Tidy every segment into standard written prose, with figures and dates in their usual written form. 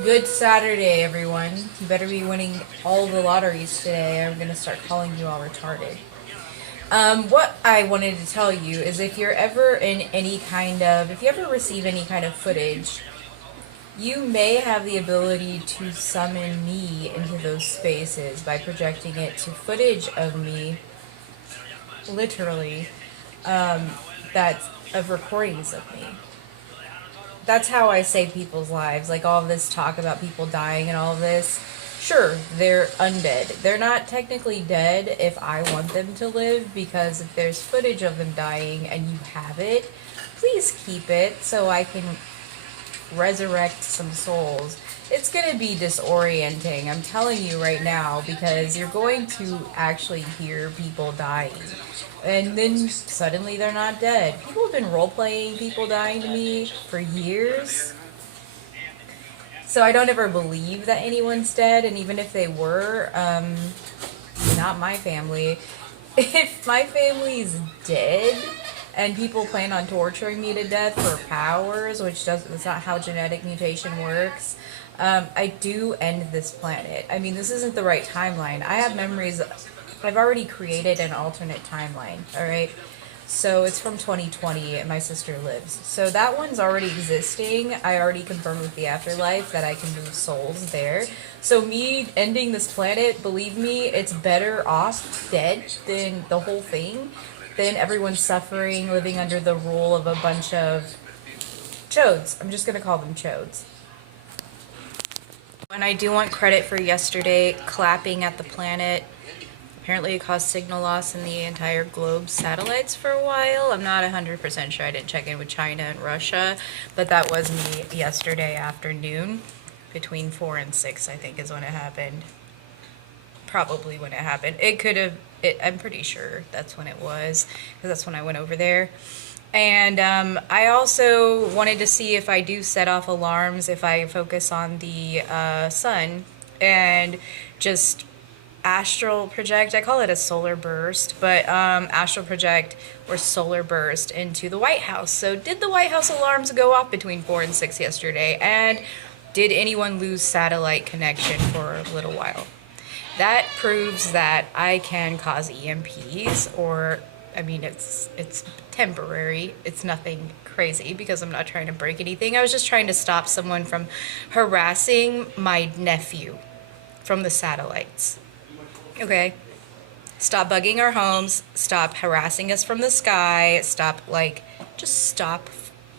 Good Saturday, everyone. You better be winning all the lotteries today. I'm gonna start calling you all retarded. What I wanted to tell you is if you're ever in any kind of, if you ever receive any kind of footage, you may have the ability to summon me into those spaces by projecting it to footage of me, literally, that's of recordings of me. That's how I save people's lives. Like all this talk about people dying and all of this. Sure, they're undead. They're not technically dead if I want them to live, because if there's footage of them dying and you have it, please keep it so I can resurrect some souls. It's going to be disorienting, I'm telling you right now, because you're going to actually hear people dying. And then suddenly they're not dead. People have been role playing people dying to me for years. So I don't ever believe that anyone's dead, and even if they were, not my family. If my family's dead and people plan on torturing me to death for powers, which that's not how genetic mutation works, I do end this planet. I mean, this isn't the right timeline. I have memories. I've already created an alternate timeline, all right? So it's from 2020 and my sister lives. So that one's already existing. I already confirmed with the afterlife that I can move souls there. So me ending this planet, believe me, it's better off dead than the whole thing, than everyone suffering, living under the rule of a bunch of chodes. I'm just going to call them chodes. And I do want credit for yesterday clapping at the planet. Apparently it caused signal loss in the entire globe's satellites for a while. I'm not 100% sure. I didn't check in with China and Russia, but that was me yesterday afternoon. Between 4 and 6, I think, is when it happened. Probably when it happened. It could have, I'm pretty sure that's when it was, because that's when I went over there. And I also wanted to see if I do set off alarms if I focus on the sun and just astral project. I call it a solar burst, but astral project or solar burst into the White House. So did the White House alarms go off between 4 and 6 yesterday? And did anyone lose satellite connection for a little while? That proves that I can cause EMPs, or I mean, it's temporary. It's nothing crazy because I'm not trying to break anything. I was just trying to stop someone from harassing my nephew from the satellites. Okay? Stop bugging our homes. Stop harassing us from the sky. Stop, just stop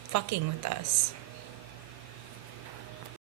fucking with us.